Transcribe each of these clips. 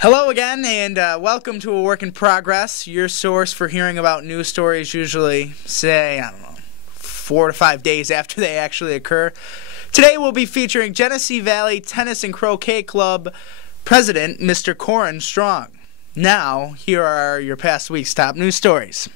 Hello again, and welcome to A Work in Progress, your source for hearing about news stories usually, say, I don't know, 4 to 5 days after they actually occur. Today we'll be featuring Genesee Valley Tennis and Croquet Club President, Mr. Corrin Strong. Now, here are your past week's top news stories.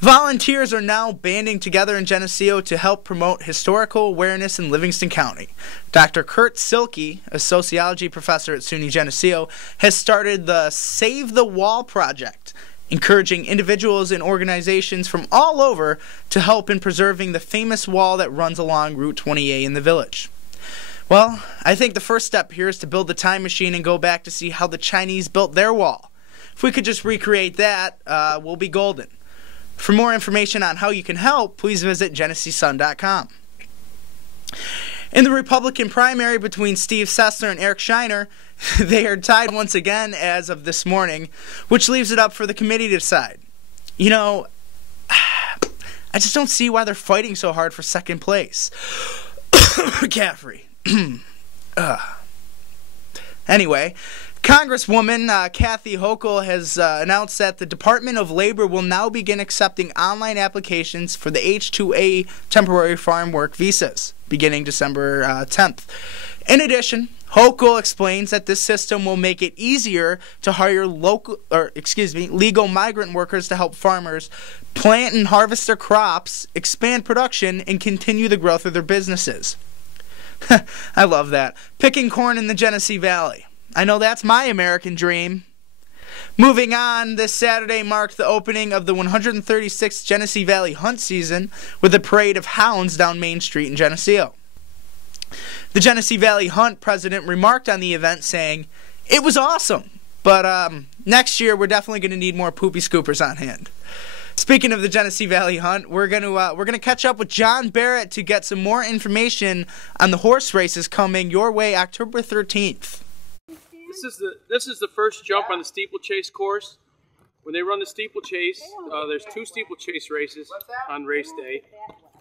Volunteers are now banding together in Geneseo to help promote historical awareness in Livingston County. Dr. Kurt Silke, a sociology professor at SUNY Geneseo, has started the Save the Wall project, encouraging individuals and organizations from all over to help in preserving the famous wall that runs along Route 20A in the village. Well, I think the first step here is to build the time machine and go back to see how the Chinese built their wall. If we could just recreate that, we'll be golden. For more information on how you can help, please visit GeneseeSun.com. In the Republican primary between Steve Sessler and Eric Scheiner, they are tied once again as of this morning, which leaves it up for the committee to decide. You know, I just don't see why they're fighting so hard for second place. Caffrey. Anyway, Congresswoman Kathy Hochul has announced that the Department of Labor will now begin accepting online applications for the H-2A temporary farm work visas beginning December 10th. In addition, Hochul explains that this system will make it easier to hire legal migrant workers to help farmers plant and harvest their crops, expand production, and continue the growth of their businesses. I love that. Picking corn in the Genesee Valley. I know that's my American dream. Moving on, this Saturday marked the opening of the 136th Genesee Valley hunt season with a parade of hounds down Main Street in Geneseo. The Genesee Valley Hunt president remarked on the event saying, "It was awesome, but next year we're definitely going to need more poopy scoopers on hand." Speaking of the Genesee Valley Hunt, we're gonna catch up with John Barrett to get some more information on the horse races coming your way October 13th. This is the first jump on the steeplechase course. When they run the steeplechase, there's two steeplechase races on race day.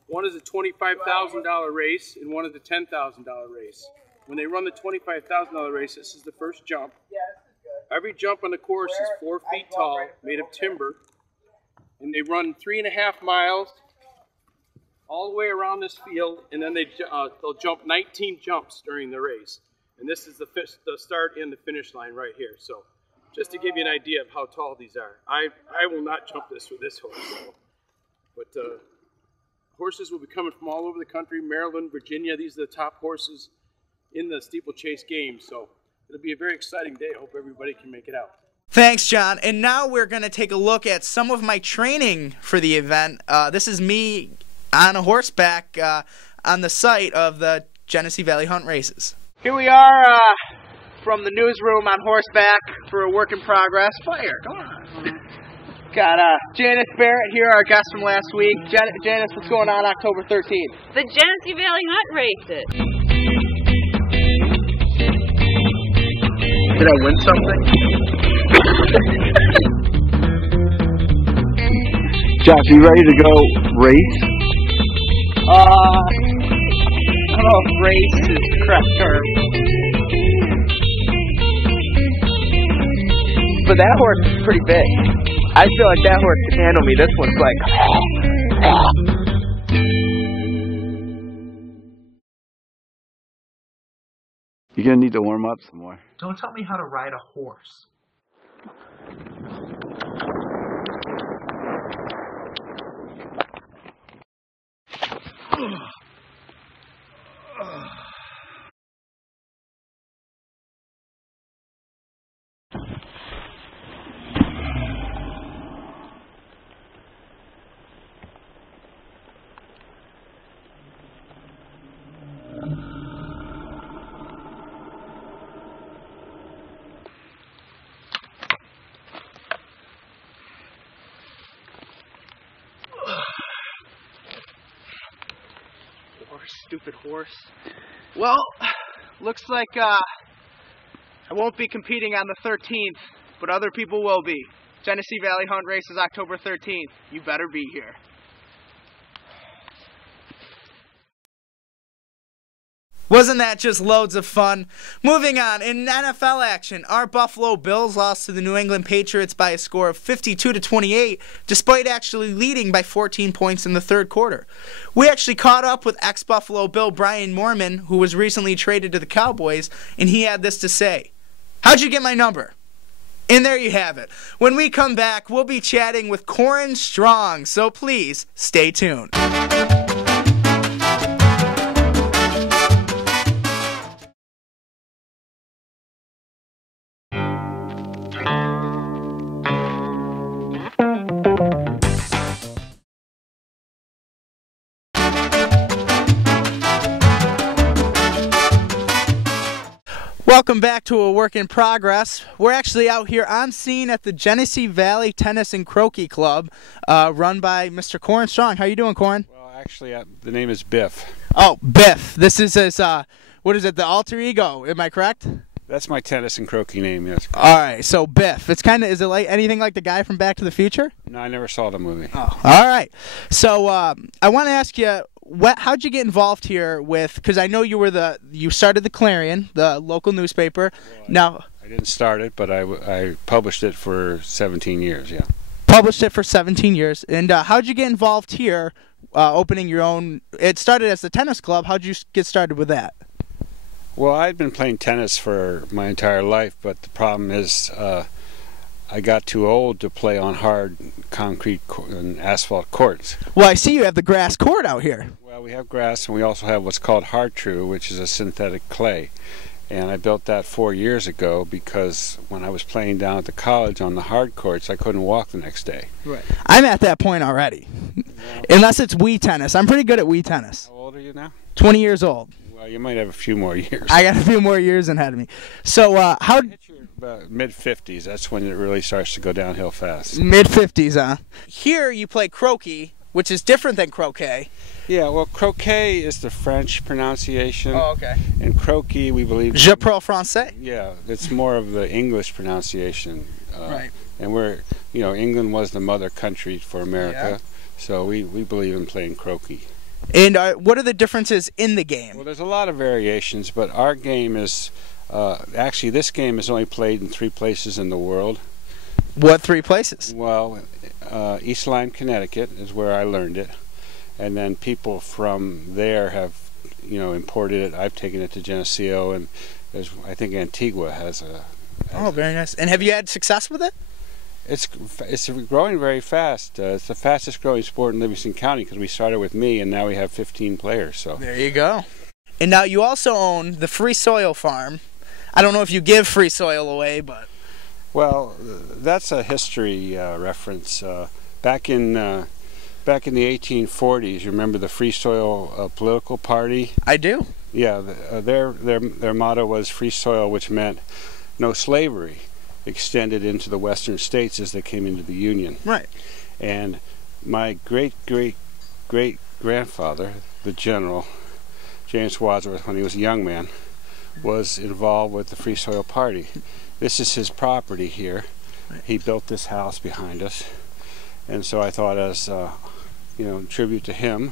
One is a $25,000 race and one is a $10,000 race. When they run the $25,000 race, this is the first jump. Every jump on the course is 4 feet tall, made of timber, and they run 3.5 miles all the way around this field, and then they'll jump 19 jumps during the race. And this is the start and the finish line right here. So just to give you an idea of how tall these are. I will not jump this with this horse. So. But horses will be coming from all over the country, Maryland, Virginia. These are the top horses in the steeplechase game. So it'll be a very exciting day. I hope everybody can make it out. Thanks, John. And now we're going to take a look at some of my training for the event. This is me on a horseback on the site of the Genesee Valley Hunt races. Here we are from the newsroom on horseback for A Work in Progress. Fire, come on. Got Janice Barrett here, our guest from last week. Janice, what's going on October 13th? The Genesee Valley Hunt races. Did I win something? Josh, are you ready to go race? I don't know if race is the correct term. But that horse is pretty big. I feel like that horse can handle me. This one's like... You're going to need to warm up some more. Don't tell me how to ride a horse. Stupid horse. Well, looks like I won't be competing on the 13th, but other people will be. Genesee Valley Hunt races October 13th. You better be here. Wasn't that just loads of fun? Moving on, in NFL action, our Buffalo Bills lost to the New England Patriots by a score of 52-28, despite actually leading by 14 points in the third quarter. We actually caught up with ex-Buffalo Bill Brian Moorman, who was recently traded to the Cowboys, and he had this to say. How'd you get my number? And there you have it. When we come back, we'll be chatting with Corrin Strong, so please stay tuned. Welcome back to A Work in Progress. We're actually out here on scene at the Genesee Valley Tennis and Croquet Club, run by Mr. Corrin Strong. How you doing, Corrin? Well, actually, the name is Biff. Oh, Biff. This is his, what is it, the alter ego, am I correct? That's my tennis and croquet name, yes. All right, so Biff. It's kind of, is it like anything like the guy from Back to the Future? No, I never saw the movie. Oh, all right. So I want to ask you, how'd you get involved here with, because I know you started the Clarion, the local newspaper. Well, I didn't start it, but I published it for 17 years, yeah. Published it for 17 years. And how'd you get involved here, opening your own, it started as the tennis club. How'd you get started with that? Well, I'd been playing tennis for my entire life, but the problem is I got too old to play on hard concrete and asphalt courts. Well, I see you have the grass court out here. Well, we have grass, and we also have what's called hard true, which is a synthetic clay. And I built that 4 years ago because when I was playing down at the college on the hard courts, I couldn't walk the next day. Right. I'm at that point already. Unless it's Wii tennis. I'm pretty good at Wii tennis. How old are you now? 20 years old. Well, you might have a few more years. I got a few more years ahead of me. So, how... Hit your mid-50s. That's when it really starts to go downhill fast. Mid-50s, huh? Here you play croquet, which is different than croquet. Yeah, well, croquet is the French pronunciation. Oh, okay. And croquet, we believe... Je parle français. Yeah, it's more of the English pronunciation. Right. And England was the mother country for America, so we believe in playing croquet. And what are the differences in the game? Well, there's a lot of variations, but our game is... actually, this game is only played in 3 places in the world. What 3 places? Well, East Lyme, Connecticut is where I learned it. And then people from there have, imported it. I've taken it to Geneseo, and I think Antigua has a... Oh, very nice. And have you had success with it? It's growing very fast. It's the fastest growing sport in Livingston County because we started with me, and now we have 15 players. So there you go. And now you also own the Free Soil Farm. I don't know if you give free soil away, but... Well, that's a history reference. Back in the 1840s, you remember the Free Soil political party? I do. Yeah, their motto was free soil, which meant no slavery extended into the western states as they came into the Union. Right. And my great-great-great-grandfather, the general, James Wadsworth, when he was a young man, was involved with the Free Soil Party. This is his property here. He built this house behind us, and so I thought, as tribute to him,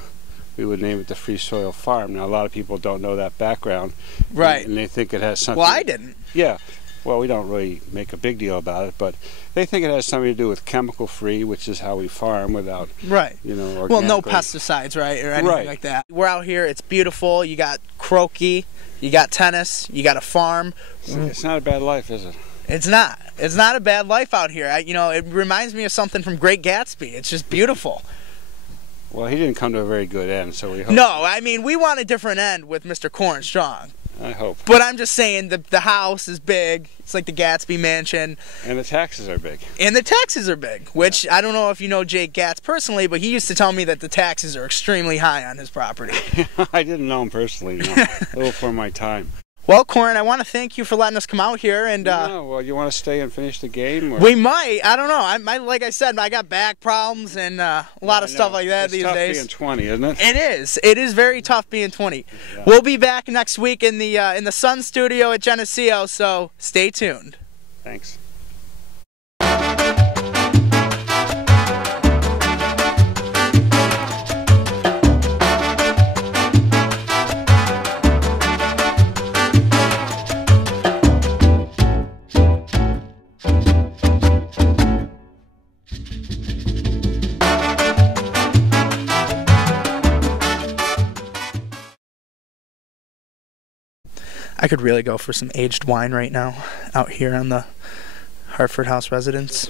we would name it the Free Soil Farm. Now, a lot of people don't know that background, right? And they think it has something. Well, I didn't. Yeah. Well, we don't really make a big deal about it, but they think it has something to do with chemical-free, which is how we farm without, right? Well, no pesticides, right, or anything like that. We're out here. It's beautiful. You got croquet, you got tennis, you got a farm. It's not a bad life, is it? It's not. It's not a bad life out here. It reminds me of something from Great Gatsby. It's just beautiful. Well, he didn't come to a very good end, so we hope. No, I mean, we want a different end with Mr. Corrin Strong. I hope. But I'm just saying the house is big. It's like the Gatsby mansion. And the taxes are big. And the taxes are big, which I don't know if you know Jake Gatz personally, but he used to tell me that the taxes are extremely high on his property. I didn't know him personally, no. A little for my time. Well, Corrin, I want to thank you for letting us come out here. And well, you want to stay and finish the game? Or? We might. I don't know. Like I said, I got back problems and a lot of stuff like that these days. It's tough being 20, isn't it? It is. It is very tough being 20. Yeah. We'll be back next week in the Sun studio at Geneseo, so stay tuned. Thanks. I could really go for some aged wine right now out here on the Hartford House residence.